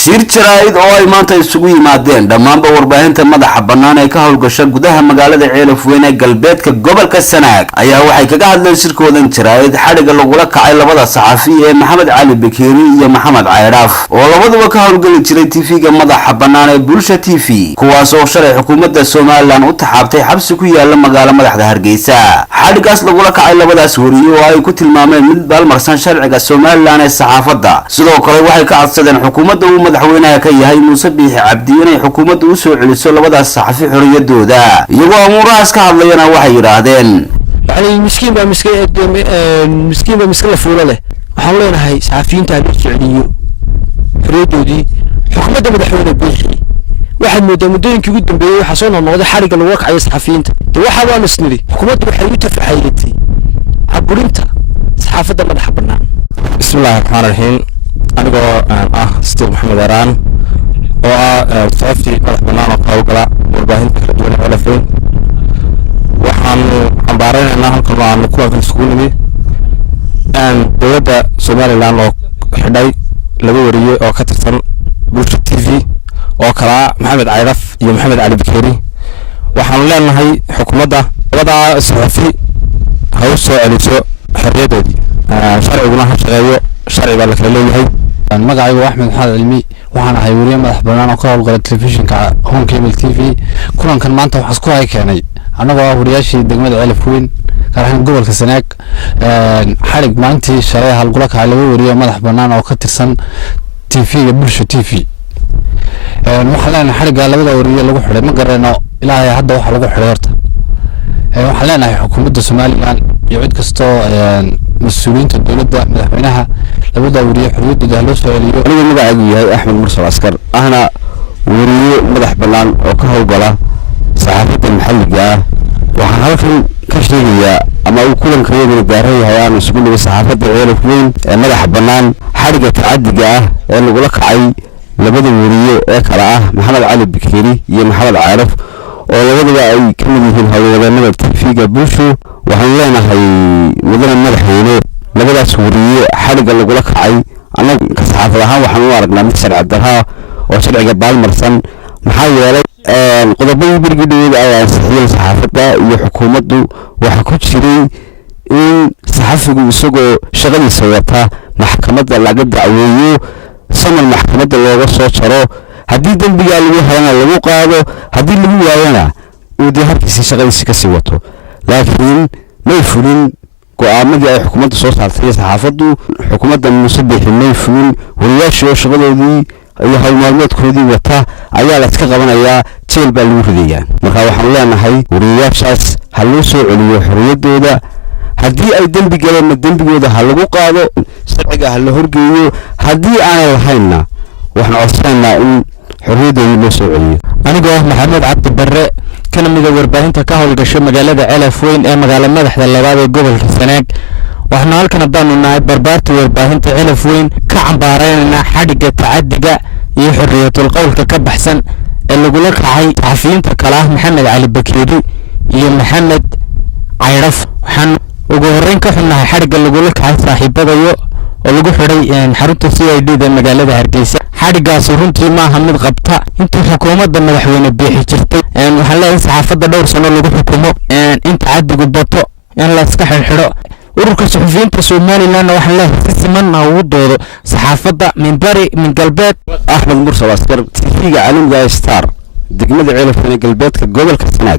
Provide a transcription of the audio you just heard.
shir jaraa'id oo ay maanta isugu yimaadeen dhammaanba warbaahinta madaxa bannaan ee ka howlgasha gudaha magaalada Ceelafweyn ee galbeedka gobolka Sanaag ayaa waxay kaga hadleen shirkoodan jaraa'id xadhiga lagula kacay labada saxafi ee Maxamed Cali Bakeeri iyo Maxamed Cayraaf oo labaduba ka howlgali jiray TV-ga madaxa bannaan ee Bulsha TV kuwaas oo shalay xukuumadda Soomaaliland u taxaabtay xabsi ku yaala magaalada madaxda Hargeysa xadhigaas lagula kacay labadaas wariye oo ay ku tilmaameen mid balmarsan sharciga Soomaaliland ee saxaafadda sidoo kale waxay ka codsadeen xukuumadda madaxweynaha ka yahay Muuse Biixi Cabdi inay xukuumadda u soo celiso labadaas saxafi xoriyadooda iyagoo amuurahaas ka hadlayana waxay yiraahdeen miskiin ba miskiin la fuulo leh waxaan leenahay saxafiyiinta la jeceliyo xoriyadoodii xukuumadda madaxweynaha Biixi waxaad moodaa muddooyinkii ugu dambeeyay waxa soo noqday xariga lagu kacay saxafiyiinta waxa waa nasnidi xukuumaddu waxay u tafaxayatay caburinta saxaafadda madaxa bannaan bismillaahir rahmaanir rahiim anigoo Sadiq Maxamed Araan oo saxafi madax bannaan oo ka howlgala warbaahinta kala duwan ee Ceelafweyn waxaan xambaaraynaynaa halkan aan kulanka isugu nimid dowladda Soomaaliland oo xidhay laba wariye oo ka tirsan Bulsha TV oo kala Maxamed Cayraaf iyo Maxamed Cali Bakeeri waxaan leenahay xukuumadda labada saxafi ha u soo celiso xorriyadoodii sharciguna ha shaqeeyo sharciga la kala leeyahay magacaygu Axmed Maxamed Cilmi waxaan ahay wariye madax bannaan oo ka howlgala telefishinka Home Cable TV kulankan maanta waxaa isku hay keenay anagoo ah wariyaashii degmada Ceelafweyn gaar ahaan gobolka Sanaag xarig maantii shalay halgula kacay laba wariye madax bannaan oo ka tirsan TV-ga Bulsha TV waxaan leenahay xariga labada wariye lagu xidhay ma garano ilaahay hadda waxa lagu xidhay horta waxaan leenahay xukuumadda Soomaaliland iyo cid kastoo مسؤولينta dawladda madaxweynaha labada wariye xorriyadooda loo soo celiyo aniga magacaygu yahay Axmed Mursal Askar ahna wariye madax bannaan oo ka howlgala saxaafadda maxalliga ah waxaan halkan ka sheegayaa ama uu kulankeedu gaaray yahay aan isugu nimid saxaafadda Ceelafweyn ee madaxa bannaan xariga tacaddiga ah ee lagula kacay labada wariye ee kala ah Maxamed Cali Bakeeri iyo Maxamed Cayraaf oo labaduba ay ka mid yihiin howlwadeenada TV-ga Bulsho waxaan leenahay mudane madaxweyne labadaas wariye xariga lagula kacay anaga ka saxaafad ahaan waxaan u aragnaa mid sharci darro oo sharciga baalmarsan maxaa yeelay qodobadii berigi dhoweed ay ansixiyeen saxaafadda iyo xukuumaddu waxa ku jiray in saxafigu isagoo shaqadiisa wata maxkamadda laga dacweeyo saman maxkamadda looga soo jaro haddii dambiga lagu helana lagu qaado haddii lagu waayana uu habkiisa shaqadiisa ka sii wato laakiin may fulin go'aamadii ay xukuumadda soo saartay saxaafaddu xukuumadda Muuse Biixi may fulin wariyaashii shaqadoodii iyo hawl maalmeedkoodii wata ayaa la iska qabanayaa jeel baa lagu ridayaa marka waxaan leenahay wariyaashaas ha loo soo celiyo xorriyadooda haddii ay dambi galeen dambigooda ha lagu qaado sharciga ha la horgeeyo haddii aanay lahaynna waxaan codsanaynaa in xorriyadooda loo soo celiyo anigoo Maxamed Cabdi Barre kana mid ah warbaahinta ka howlgasha magaalada Ceelafweyn ee magaalada madaxda labaad ee gobolka Sanaag waxaan halkan hadaan nahay barbaarta warbaahinta Ceelafweyn ka cambaaraynaa xadhiga tacaddiga iyo xorriyatul qowlka ka baxsan ee lagula kacay saxafiyiinta kala ah Maxamed Cali Bakeeri iyo Maxamed Cayraaf waxaan ugu horreyn ka xunnahay xadhiga lagula kacay saaxiibadayo oo lagu xidhay xarunta CID-da magaalada Hargeysa xadhigaas runtii ma aha mid qabta intii xukuumadda madaxweyne Biixi jirtay waxaan leeyahay saxaafadda dhowr sano lagu xukumo in tacaddigu bato in la iska xirxiro ururka saxafiyiinta Soomaaliland waxaan leeyahay si siman ugu doodo saxaafadda min bari min galbeed Axmed Mursal Askar TV-ga caalamiga Star degmada Ceelafweyn ee galbeedka gobolka Sanaag